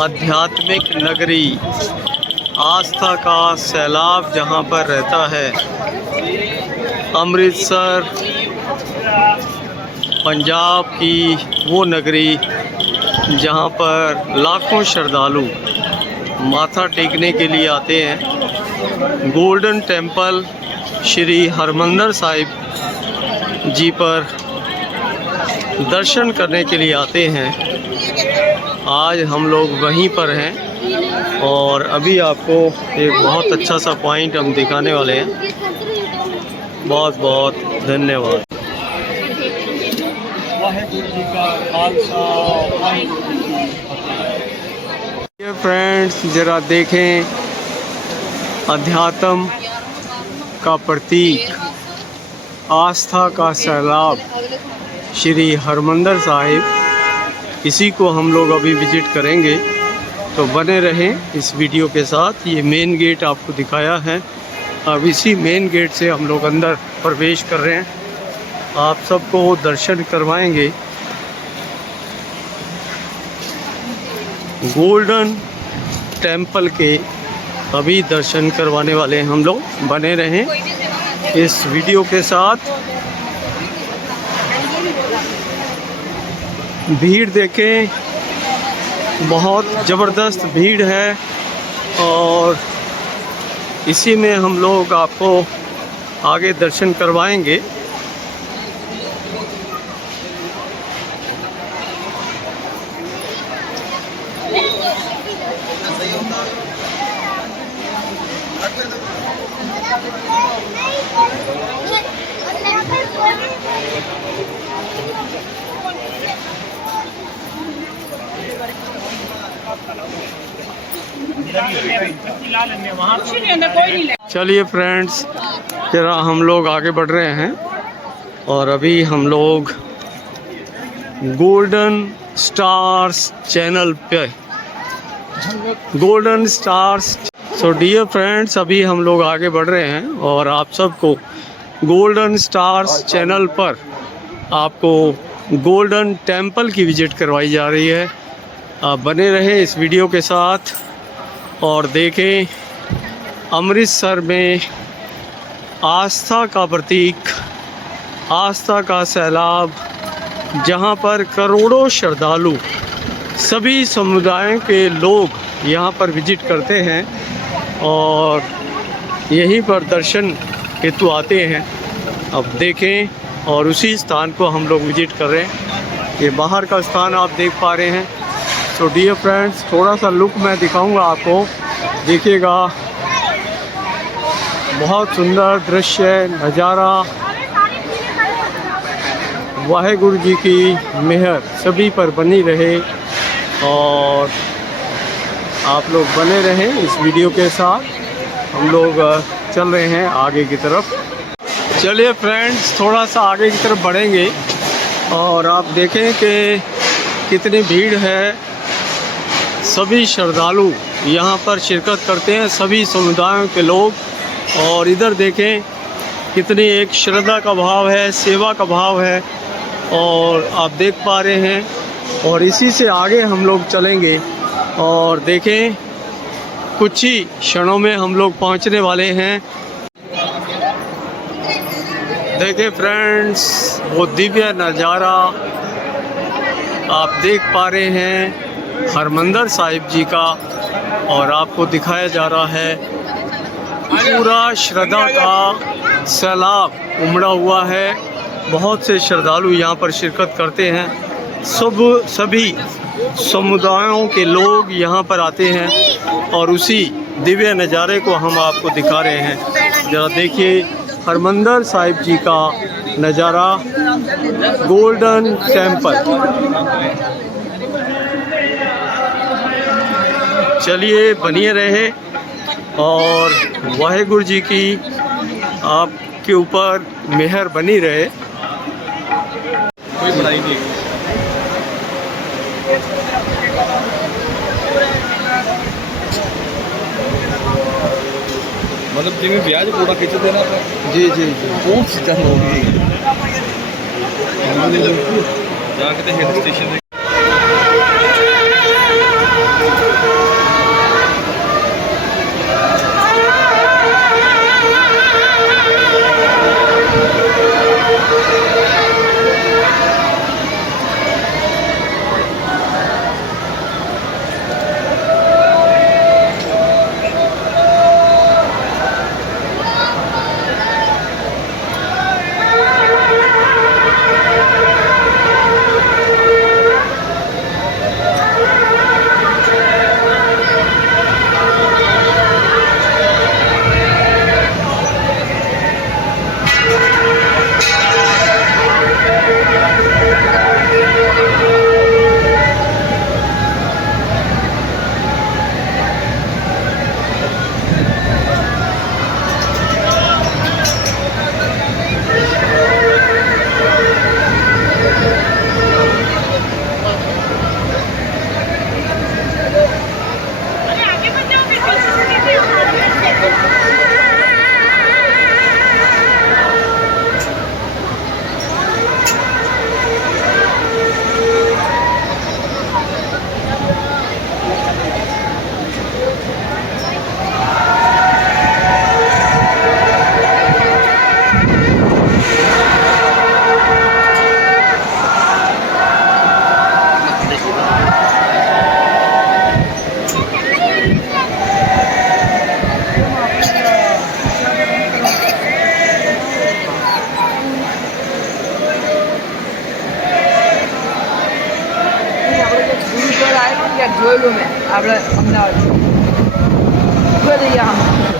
आध्यात्मिक नगरी, आस्था का सैलाब जहाँ पर रहता है। अमृतसर पंजाब की वो नगरी जहाँ पर लाखों श्रद्धालु माथा टेकने के लिए आते हैं। गोल्डन टेम्पल श्री हरमंदिर साहिब जी पर दर्शन करने के लिए आते हैं। आज हम लोग वहीं पर हैं और अभी आपको एक बहुत अच्छा सा पॉइंट हम दिखाने वाले हैं। बहुत बहुत धन्यवाद। वाहेगुरु जी का खालसा, वाहेगुरु जी की फतेह। फ्रेंड्स, ज़रा देखें, अध्यात्म का प्रतीक, आस्था का सैलाब श्री हरमंदिर साहिब, इसी को हम लोग अभी विज़िट करेंगे। तो बने रहें इस वीडियो के साथ। ये मेन गेट आपको दिखाया है। अब इसी मेन गेट से हम लोग अंदर प्रवेश कर रहे हैं। आप सबको दर्शन करवाएंगे। गोल्डन टेम्पल के अभी दर्शन करवाने वाले हैं हम लोग। बने रहें इस वीडियो के साथ। भीड़ देखें, बहुत ज़बरदस्त भीड़ है और इसी में हम लोग आपको आगे दर्शन करवाएंगे। चलिए फ्रेंड्स, जरा हम लोग आगे बढ़ रहे हैं और अभी हम लोग गोल्डन स्टार्स चैनल पे, golden stars. So dear friends, अभी हम लोग आगे बढ़ रहे हैं और आप सबको गोल्डन स्टार्स चैनल पर आपको गोल्डन टेम्पल की विज़िट करवाई जा रही है। आप बने रहें इस वीडियो के साथ और देखें अमृतसर में आस्था का प्रतीक, आस्था का सैलाब, जहां पर करोड़ों श्रद्धालु सभी समुदायों के लोग यहां पर विज़िट करते हैं और यहीं पर दर्शन हेतु आते हैं। अब देखें, और उसी स्थान को हम लोग विज़िट कर रहे हैं। ये बाहर का स्थान आप देख पा रहे हैं। तो डियर फ्रेंड्स, थोड़ा सा लुक मैं दिखाऊंगा आपको, देखिएगा। बहुत सुंदर दृश्य, नज़ारा। वाहेगुरु जी की मेहर सभी पर बनी रहे और आप लोग बने रहें इस वीडियो के साथ। हम लोग चल रहे हैं आगे की तरफ। चलिए फ्रेंड्स, थोड़ा सा आगे की तरफ बढ़ेंगे और आप देखें कि कितनी भीड़ है। सभी श्रद्धालु यहाँ पर शिरकत करते हैं, सभी समुदायों के लोग। और इधर देखें कितनी एक श्रद्धा का भाव है, सेवा का भाव है और आप देख पा रहे हैं। और इसी से आगे हम लोग चलेंगे और देखें कुछ ही क्षणों में हम लोग पहुँचने वाले हैं। देखें फ्रेंड्स, वो दिव्य नज़ारा आप देख पा रहे हैं हरमंदिर साहिब जी का, और आपको दिखाया जा रहा है पूरा श्रद्धा का सैलाब उमड़ा हुआ है। बहुत से श्रद्धालु यहाँ पर शिरकत करते हैं। सभी समुदायों के लोग यहाँ पर आते हैं और उसी दिव्य नज़ारे को हम आपको दिखा रहे हैं। ज़रा देखिए हरमंदिर साहिब जी का नज़ारा, गोल्डन टेम्पल। चलिए बनिए रहे और वाहेगुरु जी की आपके ऊपर मेहर बनी रहे। कोई बढ़ाई नहीं। मतलब जिम्मे ब्याज पूरा खिंच देना था। जी जी जी, कौन सी चल होगी जाके हिल स्टेशन। ક્યાંક જોયેલું મેં આપણે અમદાવાદ જોઈ દઈએ આમ